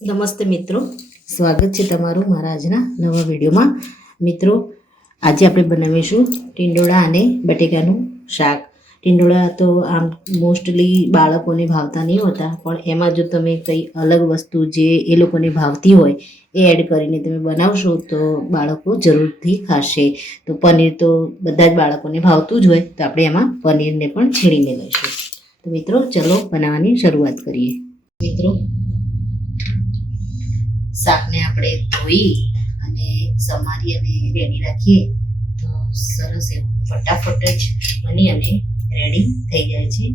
નમસ્તે મિત્રો, સ્વાગત છે તમારું મારા આજના નવા વિડીયોમાં. મિત્રો, આજે આપણે બનાવીશું ટીંડોળા અને બટેકાનું શાક. ટીંડોળા તો આમ મોસ્ટલી બાળકોને ભાવતા નહીં હોતા, પણ એમાં જો તમે કંઈ અલગ વસ્તુ જે એ લોકોને ભાવતી હોય એ એડ કરીને તમે બનાવશો તો બાળકો જરૂરથી ખાશે. તો પનીર તો બધા જ બાળકોને ભાવતું જ હોય, તો આપણે એમાં પનીરને પણ છીણીને લઈશું. તો મિત્રો, ચલો બનાવવાની શરૂઆત કરીએ. મિત્રો, શાકને આપણે ધોઈ અને સમારી અને રેડી રાખીએ તો સરસ એવું ફટાફટ જ બની અને રેડી થઈ જાય છે.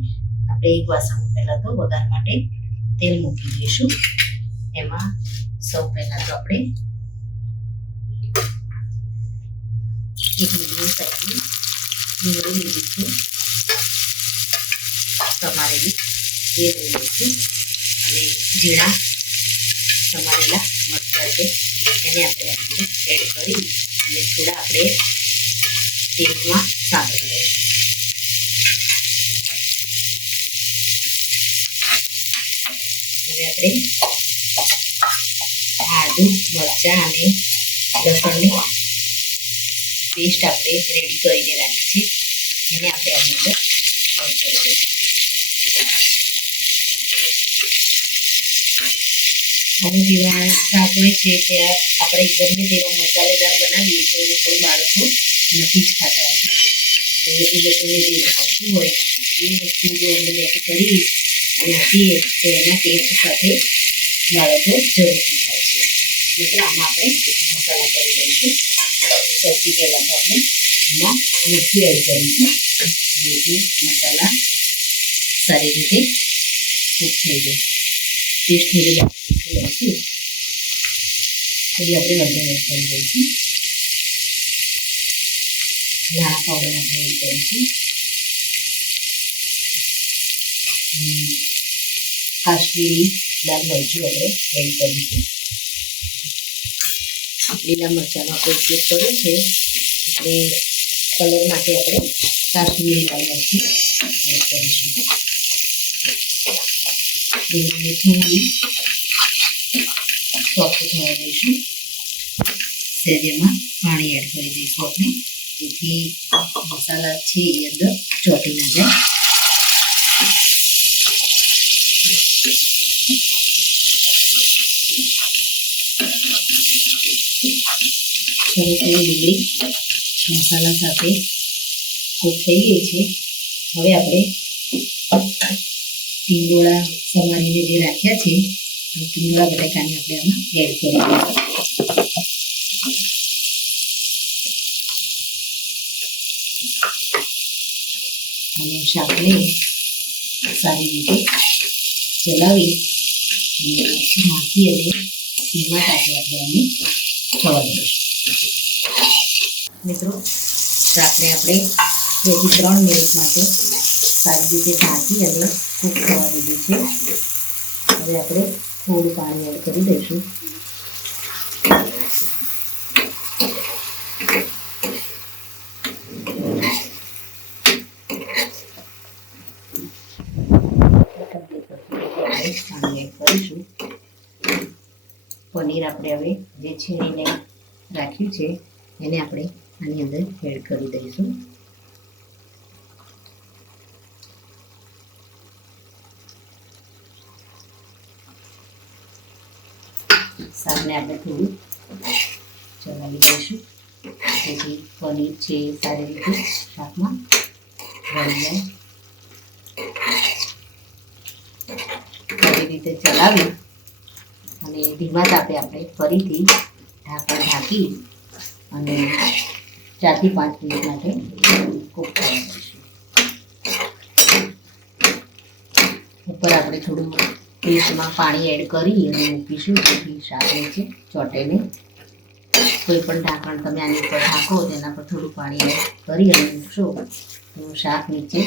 આપણે એક વાસણમાં પહેલાં તો વઘાર માટે તેલ મૂકી દઈશું. એમાં સૌ પહેલાં તો આપણે એક મીડિયમ સાઈઝની ડુંગળી લીધી છે, સમારેલી એ લઈ લઈશું. અને ઝીણા સમારેલા મરચાં છે એને આપણે એડ કરી અને થોડા આપણે તેલમાં સાતળી લઈશું. હવે આપણે આદુ, મરચાં અને લસણની પેસ્ટ આપણે રેડી કરીને રાખી છે, એને આપણે આની અંદર એડ કરી દઈશું. અમુક એવા શાક હોય છે ત્યાં આપણે ગમે તેવા મસાલેદાર બનાવીએ તો એ પણ બાળકો નથી જ ખાતા હોતા. તો એ લોકોને જે ભાવતું હોય એ વસ્તુ જો અંદર એડ કરી અને આપીએ તો એના ટેસ્ટ સાથે બાળકો જરૂરથી ખાય છે. એટલે આમાં આપણે મસાલા કરી દઈશું. સૌથી પહેલાં તો આપણે આમાં મીઠું એડ કરીશું, જેથી મસાલા સારી રીતે કૂક થઈ જાય. ટેસ્ટ મુજબ મીઠું લઈશું, થોડી આપણે હળદર એડ કરી દઈશું. ધાણા પાવડર આપણે એડ કરીશું. કાશ્મીરી લાલ મરચું આપણે એડ કરીશું. લીલા મરચાંનો આપણે ઉપયોગ કર્યો છે એટલે કલર માટે આપણે કાશ્મીરી લાલ મરચું એડ કરીશું. ડુંગળીને થોડી સોફ્ટ થવા દઈશું. સેજમાં પાણી એડ કરી દઈશું આપણે, જેથી મસાલા છે એ અંદર ચોંટી ના જાય. સરસ એવી ડુંગળી મસાલા સાથે કૂક થઈ ગઈ છે. હવે આપણે ટીંડોળા સમારીને જે રાખ્યા છે ટીંડોળા બટાકાને આપણે આમાં એડ કરી દઈશું. અને શાકને સારી રીતે ચલાવી અને ઢાંકી અને ધીમા તાપે આપણે આને થવા દઈશું. મિત્રો, શાકને આપણે 2 થી 3 મિનિટ માટે સારી રીતે ઢાંકી અને કૂક થવા દીધું છે. હવે આપણે થોડું પાણી એડ કરી દઈશું. પાણી એડ કરીશું. પનીર આપણે હવે જે છીણીને રાખ્યું છે એને આપણે આની અંદર એડ કરી દઈશું. શાકને આપણે થોડું ચલાવી દઈશું, જેથી પનીર છે એ સારી રીતે શાકમાં ભળી જાય. સારી રીતે ચલાવી અને ધીમા તાપે આપણે ફરીથી ઢાંકણ ઢાંકી અને 4 થી 5 મિનિટ માટે કૂક થવા દઈશું. ઉપર આપણે થોડું પેસ્ટમાં પાણી એડ કરી અને મૂકીશું, જેથી શાક નીચે ચોંટે નહીં. કોઈ પણ ઢાંકણ તમે આની ઉપર ઢાંકો તેના પર થોડું પાણી એડ કરી અને મૂકશો તો શાક નીચે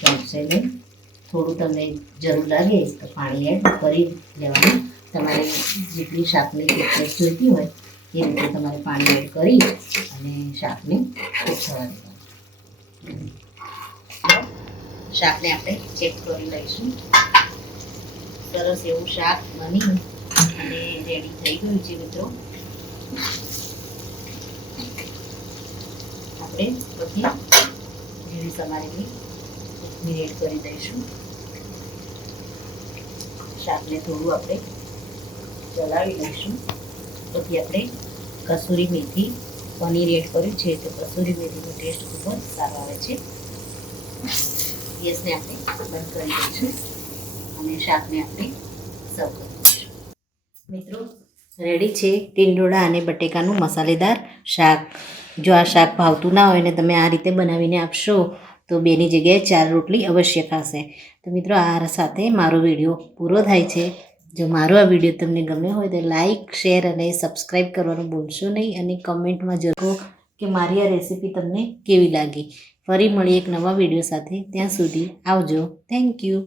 ચોંટશે નહીં. થોડું તમને જરૂર લાગે તો પાણી એડ કરી લેવાનું. તમારે જેટલી શાકની ટેસ્ટ જોઈતી હોય એ રીતે તમારે પાણી એડ કરી અને શાકને કૂક થવા દેવાનું. શાકને આપણે ચેક કરી લઈશું. સરસ એવું શાક બની અને રેડી થઈ ગયું છે મિત્રો. આપણે બધી ઝીણી સમારેલી કોથમીર એડ કરી દઈશું. શાકને થોડું આપણે ચલાવી લઈશું. પછી આપણે કસૂરી મેથી, પનીર એડ કર્યું છે તો કસૂરી મેથીનો ટેસ્ટ ખૂબ જ સારો આવે છે. ગેસને આપણે બંધ કરી દઈશું અને શાકને આપણે સર્વ કરી દઈશું. મિત્રો રેડી છે ટીંડોળા અને બટેકાનું મસાલેદાર શાક. જો આ શાક ભાવતું ના હોય ને તમે આ રીતે બનાવીને આપશો તો 2ની જગ્યાએ 4 રોટલી અવશ્ય ખાશે. તો મિત્રો આ સાથે મારો વિડીયો પૂરો થાય છે. જો મારો આ વિડીયો તમને ગમ્યો હોય તો લાઈક, શેર અને સબસ્ક્રાઈબ કરવાનું ભૂલશો નહીં અને કમેન્ટમાં જરૂર કે મારી આ રેસીપી તમને કેવી લાગી. ફરી મળીએ એક નવા વિડીયો સાથે. ત્યાં સુધી આવજો. Thank you.